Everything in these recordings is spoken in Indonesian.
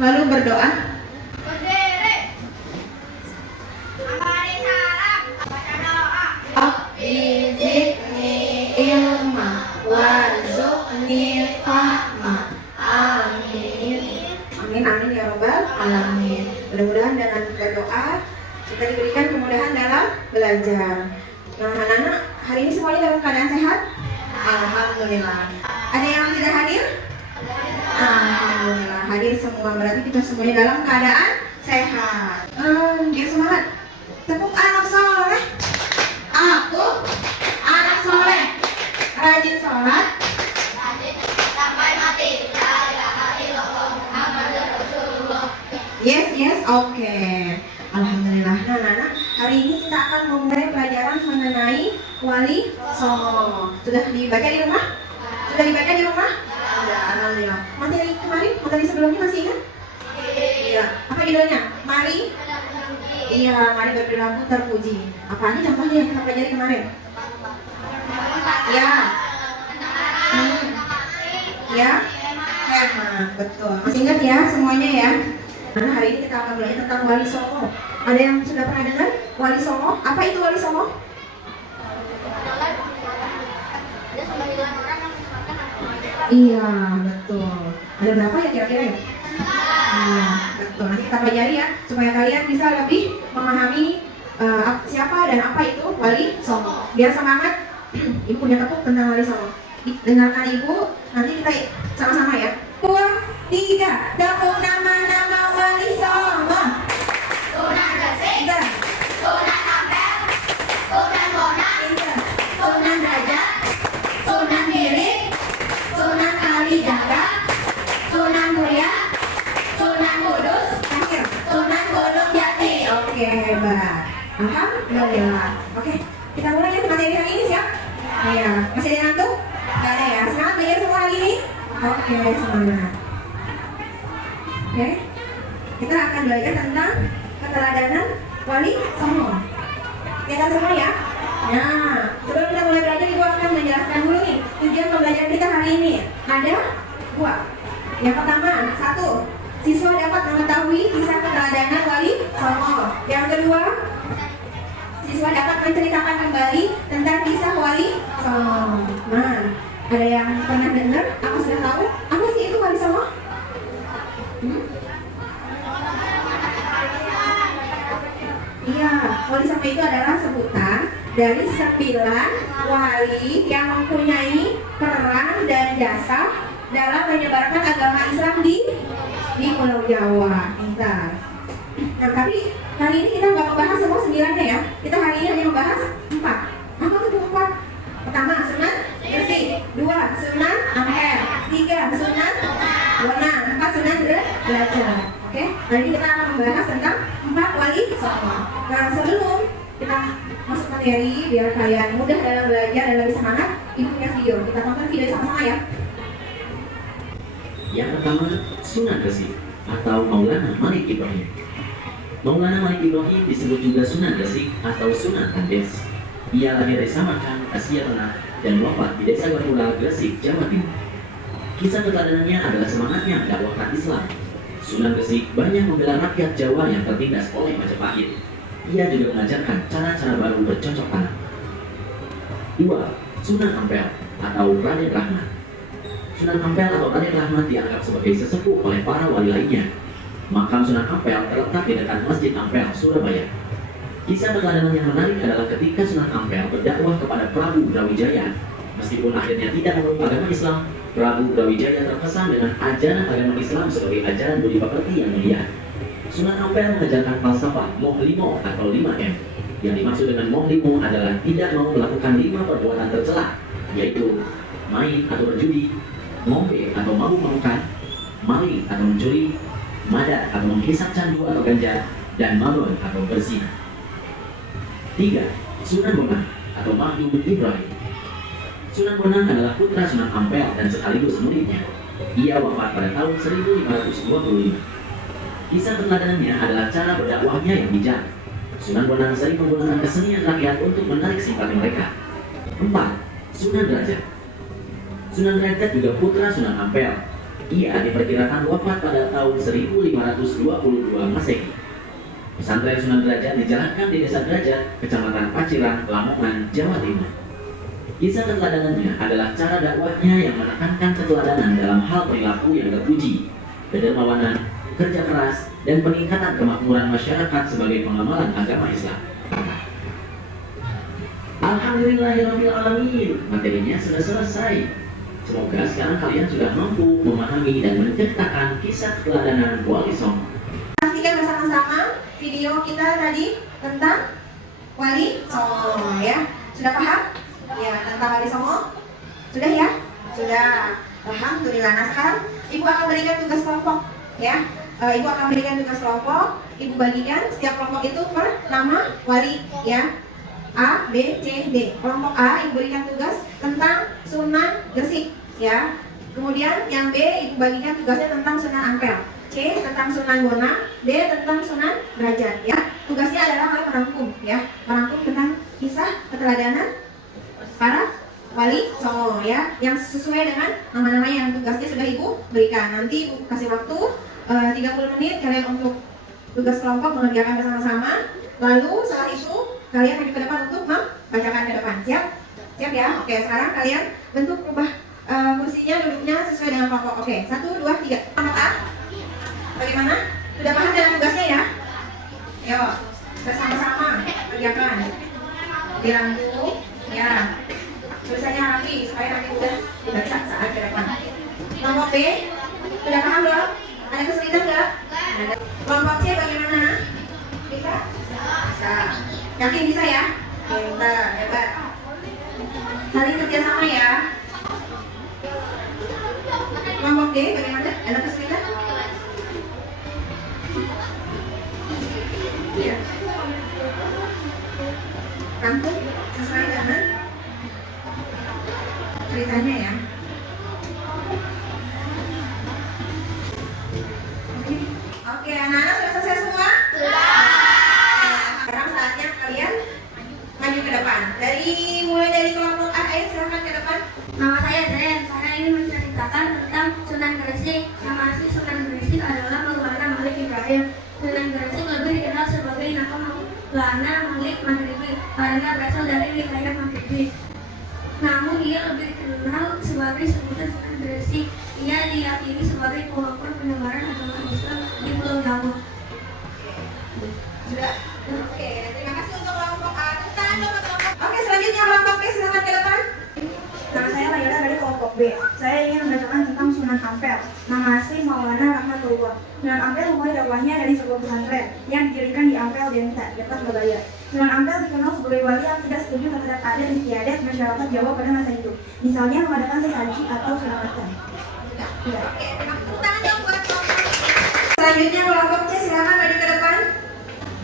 lalu berdoa. Berdiri. Amari salam. Baca doa. Zidni ilma warzuqni fahma. Amin. Amin amin ya robbal alamin. Mudah-mudahan dengan berdoa kita diberikan kemudahan dalam belajar. Nah, anak-anak hari ini semuanya dalam keadaan sehat? Alhamdulillah. Ada yang tidak hadir? Alhamdulillah hadir semua, berarti kita semuanya dalam keadaan sehat. Biar semangat. Tepuk anak soleh. Aku anak soleh, rajin sholat, Sampai mati. La ilaha illallah Muhammadur Rasulullah. yes, oke. Alhamdulillah. Nah, anak-anak, hari ini kita akan memulai pelajaran mengenai Wali Songo. Sudah dibaca di rumah? Sudah dibaca di rumah? Sudah, alhamdulillah. Materi kemarin, materi sebelumnya masih ingat? Iya. Apa judulnya? Mari. Iya, mari berperilaku terpuji. Apa aja contohnya yang kita pelajari kemarin? Ya. Ya. Hemat, betul. Masih ingat ya semuanya ya? Nah, hari ini kita akan belajar tentang Wali Songo. Ada yang sudah pernah dengar Wali Songo? Apa itu Wali Songo? Dia sembilan orang yang diselamatkan. Iya, betul. Ada berapa ya kira-kira ya? Iya, betul. Nanti kita pelajari ya, supaya kalian bisa lebih memahami siapa dan apa itu Wali Songo. Biar semangat, Ibu punya tepuk tentang Wali Songo. Dengarkan Ibu, nanti kita sama-sama ya. 2, 3, tepuk nama-nama Wali Songo. Sunan Gresik. 3, Sunan Ampel. Sunan Bonang. 3, Sunan Derajat. Sunan Giri. Sunan Kalijaga. Sunan Muria. Sunan Kudus. akhir. Sunan Gunung Jati. Oke, hebat. Alhamdulillah. Oke, kita mulai ya materi hari ini siap? Iya. Masih ada yang ngantuk? Gak ada ya? Semangat belajar semua hari ini? Oke, semangat. Oke, kita akan belajar tentang keteladanan Wali Songo. Kita semua ya? Nah, sebelum kita mulai belajar, Ibu akan menjelaskan dulu nih tujuan pembelajaran kita hari ini. Ada 2. Yang pertama, 1, siswa dapat mengetahui kisah keteladanan Wali Songo. Yang kedua, siswa dapat menceritakan kembali tentang kisah Wali Songo. Nah, ada yang pernah dengar? Aku sudah tahu. Apa sih itu Wali Songo? Iya, Wali Songo itu adalah sebutan dari 9 wali yang mempunyai peran dan jasa dalam menyebarkan agama Islam di Pulau Jawa. Bentar. Nah, tapi hari ini kita nggak membahas semua 9-nya ya. Kita hari ini hanya membahas 4. Apa itu 4? Pertama, Sunan Gresik. 2, Sunan Ampel. 3, Sunan Bonang. 4, Sunan Derajat. Oke, hari ini kita akan membahas tentang 4 Wali Songo. Nah, sebelum kita masuk materi, biar kalian mudah dalam belajar dan lebih semangat, Ibu punya video. Kita tonton video sama-sama ya. Yang pertama, Sunan Gresik atau Maulana Malik Ibrahim. Maulana Malik Ibrahim disebut juga Sunan Gresik atau Sunan Kades. Ia lahir di Samarkand, Asia Tengah, dan wafat di Desa Gatula, Gresik, Jawa Timur. Kisah keteladanannya adalah semangatnya mendakwahkan Islam. Sunan Gresik banyak membela rakyat Jawa yang tertindas oleh Majapahit. Ia juga mengajarkan cara-cara baru bercocok tanam. 2. Sunan Ampel atau Raden Rahmat. Sunan Ampel atau Raden Rahmat dianggap sebagai sesepuh oleh para wali lainnya. Makam Sunan Ampel terletak di dekat Masjid Ampel, Surabaya. Kisah keteladanan yang menarik adalah ketika Sunan Ampel berdakwah kepada Prabu Brawijaya. Meskipun akhirnya tidak memeluk agama Islam, Prabu Brawijaya terkesan dengan ajaran agama Islam sebagai ajaran budi pekerti yang mulia. Sunan Ampel mengajarkan falsafah Moh Limo atau 5M. Yang dimaksud dengan Moh Limo adalah tidak mau melakukan 5 perbuatan tercela, yaitu main atau berjudi, ngombe atau mabuk-mabukan, maling atau mencuri, madat atau menghisap candu atau ganja, dan mabon atau berzina. 3. Sunan Bonang atau Mahdum Ibrahim. Sunan Bonang adalah putra Sunan Ampel dan sekaligus muridnya. Ia wafat pada tahun 1525. Kisah keteladanannya adalah cara berdakwahnya yang bijak. Sunan Bonang sering menggunakan kesenian rakyat untuk menarik simpati mereka. 4. Sunan Derajat. Sunan Derajat juga putra Sunan Ampel. Ia diperkirakan wafat pada tahun 1522 Masehi. Pesantren Sunan Derajat dijalankan di Desa Derajat, Kecamatan Paciran, Lamongan, Jawa Timur. Kisah keteladanannya adalah cara dakwahnya yang menekankan keteladanan dalam hal perilaku yang terpuji, kedermawanan, kerja keras, dan peningkatan kemakmuran masyarakat sebagai pengamalan agama Islam. Alhamdulillahirrahmanirrahim. Materinya sudah selesai. Semoga sekarang kalian sudah mampu memahami dan menceritakan kisah keteladanan Wali Songo. Saksikan bersama-sama video kita tadi tentang Wali Songo ya. Sudah paham? Ya, tentang Wali Songo? Sudah ya? Sudah. Alhamdulillah. Nah, sekarang Ibu akan berikan tugas kelompok ya. Ibu akan berikan tugas kelompok. Ibu bagikan setiap kelompok itu per nama wali ya. A, B, C, D. Kelompok A Ibu berikan tugas tentang Sunan Gresik ya. Kemudian yang B Ibu bagikan tugasnya tentang Sunan Ampel. C tentang Sunan Bonang, D tentang Sunan Derajat ya. Tugasnya adalah merangkum ya. Merangkum tentang kisah keteladanan para Wali Songo ya, yang sesuai dengan nama-nama yang tugasnya sudah Ibu berikan. Nanti Ibu kasih waktu 30 menit kalian untuk tugas kelompok mengerjakan bersama-sama. Lalu setelah itu kalian maju ke depan untuk membacakan ke depan. Siap? Siap ya? Oke, sekarang kalian bentuk rubah kursinya, duduknya sesuai dengan kelompok. Oke, 1, 2, 3. Kelompok A, bagaimana? Sudah paham dengan tugasnya ya? Yuk, bersama-sama kerjakan. Dirangkum, ya. Tulisannya rapi supaya nanti udah dibaca saat ke depan. Kelompok B, sudah paham belum? Ada kesulitan nggak? Ada. Kelompok C bagaimana? Bisa? Bisa. Yakin bisa ya? Pintar, hebat. Saling kerjasama ya. Kelompok D bagaimana? Ada kesulitan? Iya. Rangkum sesuai dengan ceritanya ya. Oke, anak-anak sudah selesai semua? Sekarang saatnya kalian maju ke depan. Mulai dari kelompok A, silahkan ke depan. Nama saya Zain. Saya ingin menceritakan tentang Sunan Gresik. Nama asli Sunan Gresik adalah Maulana Malik Ibrahim. Sunan Gresik lebih dikenal sebagai nama Maulana Malik Maghribi karena berasal dari wilayah Maghribi. Namun ia lebih dikenal sebagai sebutan Sunan Gresik. Ia diyakini sebagai pelopor penyebaran agama Islam di Pulau Jawa. Sudah? Oke, terima kasih untuk kelompok A. Tangan dong ke kelompok. Oke, selanjutnya kelompok B, silahkan ke depan. Nama saya Mayura dari kelompok B. Saya ingin membacakan tentang Sunan Ampel. Nama asli Maulana Rahmatullah. Sunan Ampel memulai dakwahnya dari sebuah pesantren yang didirikan di Ampel, Denta, Depok, Surabaya. Sunan Ampel dikenal sebagai wali yang tidak setuju terhadap adat istiadat masyarakat Jawa pada masa itu. Misalnya mengadakan sesaji atau sunatan. Oke, terima kasih. Tangan dong buat kelompok C. Selanjutnya kelompok C, silahkan maju ke depan.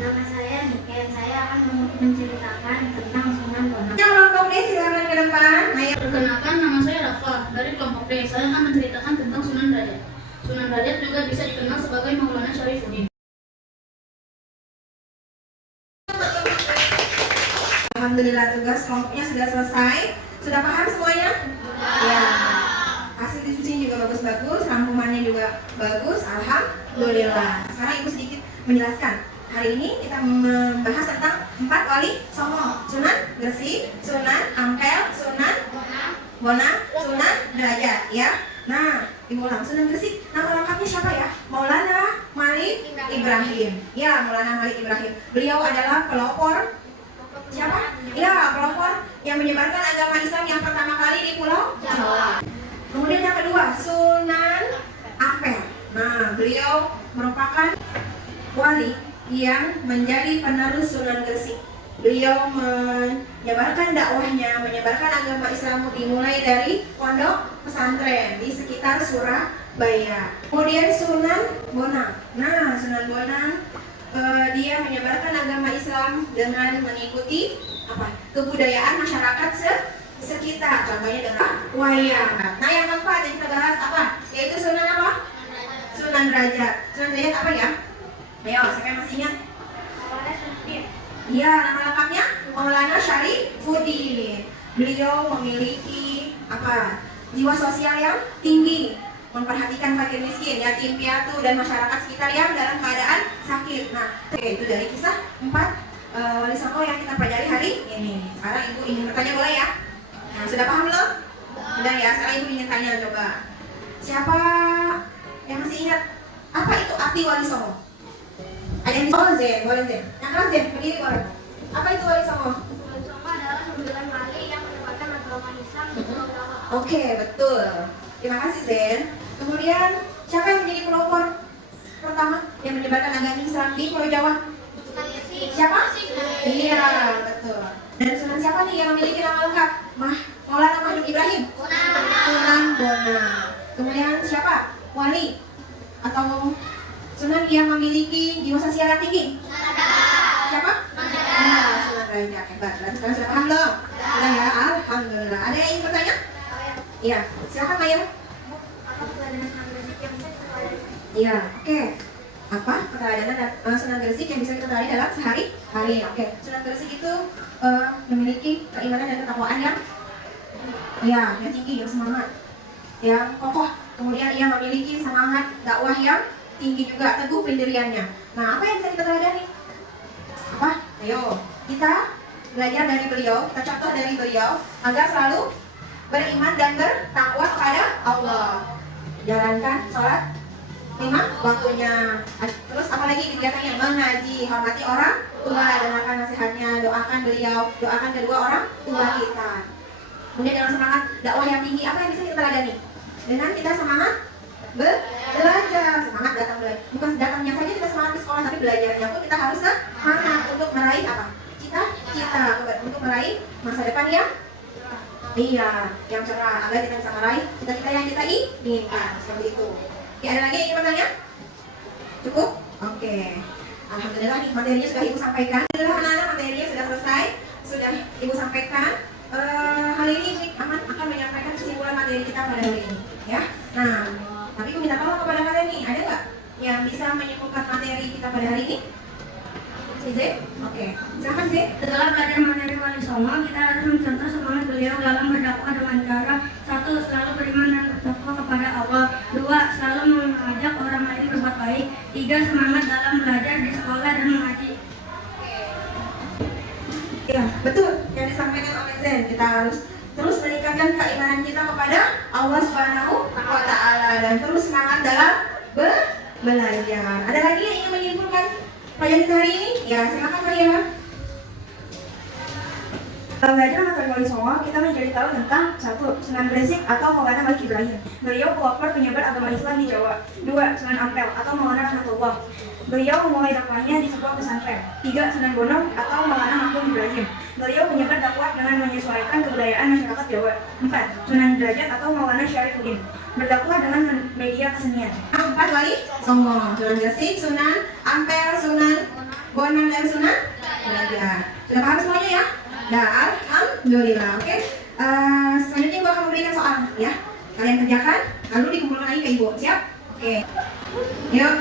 Nama saya Niken. Saya akan menceritakan tentang Sunan Bonang. Kelompok D, silahkan ke depan. Ayo. Perkenalkan, nama saya Rafa dari kelompok D. Saya akan menceritakan tentang Sunan Derajat. Sunan Derajat juga bisa dikenal sebagai Maulana Syarifuddin. Alhamdulillah, tugas kelompoknya sudah selesai. Sudah paham semuanya? Ya. Hasil diskusinya juga bagus-bagus, rangkumannya juga bagus. Alhamdulillah. Sekarang Ibu sedikit menjelaskan. Hari ini kita membahas tentang 4 wali Songo. Sunan Gresik, Sunan Ampel, Sunan Bonang, Sunan Derajat ya. Nah, Ibu ulang. Sunan Gresik, nama lengkapnya siapa ya? Maulana Malik Ibrahim. Ya, Maulana Malik Ibrahim. Beliau adalah pelopor siapa? Ya, pelopor yang menyebarkan agama Islam yang pertama kali di Pulau Jawa. Kemudian yang kedua, Sunan Ampel. Nah, beliau merupakan wali yang menjadi penerus Sunan Gresik. Beliau menyebarkan dakwahnya, menyebarkan agama Islam dimulai dari pondok pesantren di sekitar Surabaya. Kemudian Sunan Bonang. Nah, Sunan Bonang dia menyebarkan agama Islam dengan mengikuti kebudayaan masyarakat sekitar. Contohnya dengan wayang. Nah, yang keempat yang kita bahas apa? Yaitu Sunan apa? Sunan Derajat. Sunan Derajat apa ya? Ayo, siapa yang masih ingat? Iya, nama lengkapnya Maulana Syarifuddin. Beliau memiliki jiwa sosial yang tinggi. memperhatikan fakir miskin, yatim piatu dan masyarakat sekitar yang dalam keadaan sakit. Nah, oke, itu dari kisah 4 wali songo yang kita pelajari hari ini. Sekarang ibu ingin bertanya, boleh ya? Nah, sudah paham belum? Sudah ya. Sekarang ibu ingin tanya, coba siapa yang masih ingat apa itu arti wali songo? Ada yang bisa? Zen, boleh Zen. Yang keras Zen, berdiri boleh. Apa itu wali songo? Wali songo adalah 9 wali yang menyebarkan agama Islam di Pulau Jawa. Oke, betul. Terima kasih Zen. Kemudian siapa yang menjadi pelopor pertama yang menyebarkan agama Islam di Pulau Jawa? Siapa? Iya, betul. Dan Sunan siapa nih yang memiliki nama lengkap? Maulana Mahmud Ibrahim. Sunan Bonang. Kemudian siapa? Wali atau Sunan yang memiliki jiwa sosial yang tinggi? Siapa? Nah, Sunan Raja. Hebat. Berarti sekarang sudah paham belum? Sudah ya, alhamdulillah. Ada yang ingin bertanya? Iya, silakan Maya. Apa keberadaan Sunan Gresik yang bisa kita pelajari? Iya, oke. Apa keteladanan Sunan Gresik yang bisa kita pelajari dalam sehari-hari? Oke, Sunan Gresik itu memiliki keimanan dan ketakwaan yang tinggi, yang semangat, yang kokoh. Kemudian ia memiliki semangat dakwah yang tinggi juga, teguh pendiriannya. Nah, apa yang bisa kita teladani? Apa? Ayo, kita belajar dari beliau, kita contoh dari beliau agar selalu beriman dan bertakwa kepada Allah. Jalankan sholat 5 waktunya. Terus apalagi kegiatannya? Mengaji, hormati orang tua, dengarkan nasihatnya, doakan beliau, doakan kedua orang tua kita. Kemudian dengan semangat dakwah yang tinggi, apa yang bisa kita teladani? Dengan kita semangat belajar, semangat datang belajar. Bukan datangnya saja kita semangat di sekolah, tapi belajarnya pun kita harus semangat untuk meraih apa? Cita-cita, untuk meraih masa depan yang yang cerah, agar kita bisa meraih cita-cita yang kita inginkan. Seperti itu. Oke, ada lagi yang ingin bertanya? Cukup? Oke. Alhamdulillah nih materinya sudah ibu sampaikan. Alhamdulillah anak-anak materinya sudah selesai, sudah ibu sampaikan. Hari ini akan menyampaikan kesimpulan materi kita pada hari ini, ya. Nah, tapi aku minta tolong kepada kalian nih, ada nggak yang bisa menyimpulkan materi kita pada hari ini? Z? Oke, silakan Z. Setelah belajar materi wali songo, kita harus mencontoh semangat beliau dalam berdakwah dengan cara 1. Selalu beriman dan bertakwa kepada Allah. 2. Selalu mengajak orang lain berbuat baik. 3. Semangat dalam belajar di sekolah dan mengaji. Ya, betul yang disampaikan oleh Zen. Kita harus terus meningkatkan keimanan kita kepada Allah Subhanahu wa Ta'ala dan terus semangat dalam belajar. Ada lagi yang ingin menyimpulkan pelajaran kita hari ini? Ya, silakan Pak ya. Dalam belajar materi wali songo, kita mencari tahu tentang 1. Sunan Gresik atau Maulana Malik Ibrahim. Beliau pelopor penyebar agama Islam di Jawa. 2. Sunan Ampel atau Maulana Rahmatullah. Beliau memulai dakwahnya di sebuah pesantren. 3. Sunan Bonang atau Maulana Mahmud Ibrahim. Beliau menyebar dakwah dengan menyesuaikan kebudayaan masyarakat Jawa. 4. Sunan Derajat atau Maulana Syarifuddin. Berdakwah dengan media kesenian. 4 wali songo. Sunan Gresik, Sunan Ampel, Sunan Bonang dan Sunan Derajat. Sudah paham semuanya ya? Nah, alhamdulillah. Oke. Selanjutnya ibu akan memberikan soal ya. Kalian kerjakan, lalu dikumpulkan lagi ke ibu. Siap? Oke. Yuk.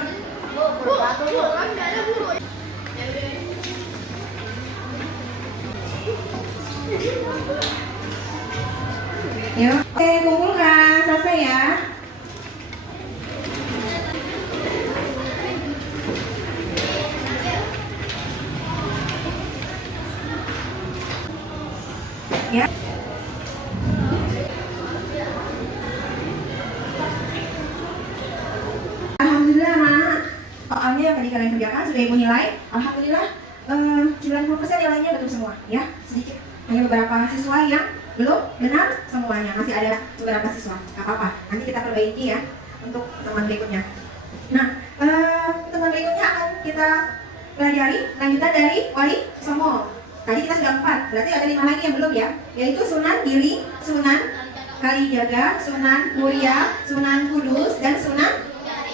Yuk. Oke, kumpulkan. Selesai ya. Ya. Alhamdulillah anak-anak, soalnya yang tadi kalian kerjakan sudah ibu nilai. Alhamdulillah 90% nilainya betul semua ya. Sedikit hanya beberapa siswa yang belum benar semuanya, masih ada beberapa siswa. Gak apa-apa, nanti kita perbaiki ya untuk teman berikutnya. Nah, teman berikutnya akan kita pelajari lanjutan dari wali songo. Tadi kita sudah 4, berarti ada 5 lagi yang belum ya, yaitu Sunan Giri, Sunan Kalijaga, Sunan Muria, Sunan Kudus, dan Sunan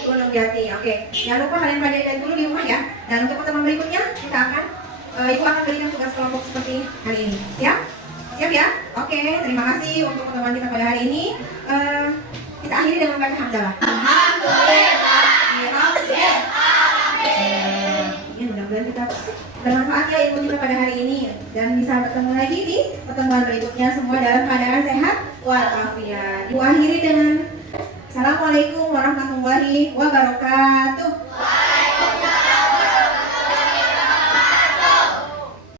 Gunung Jati. Oke, jangan lupa kalian pelajari dari dulu di rumah ya. Dan untuk pertemuan berikutnya kita akan ibu akan berikan tugas kelompok seperti hari ini. Siap? Siap ya? Oke, terima kasih untuk pertemuan kita pada hari ini. Kita akhiri dengan membaca hamdalah. Alhamdulillah. Ya, mudah-mudahan kita bermanfaat ya ilmu kita pada hari ini dan bisa bertemu lagi di pertemuan berikutnya semua dalam keadaan sehat walafiat. Ibu akhiri dengan Assalamualaikum warahmatullahi wabarakatuh.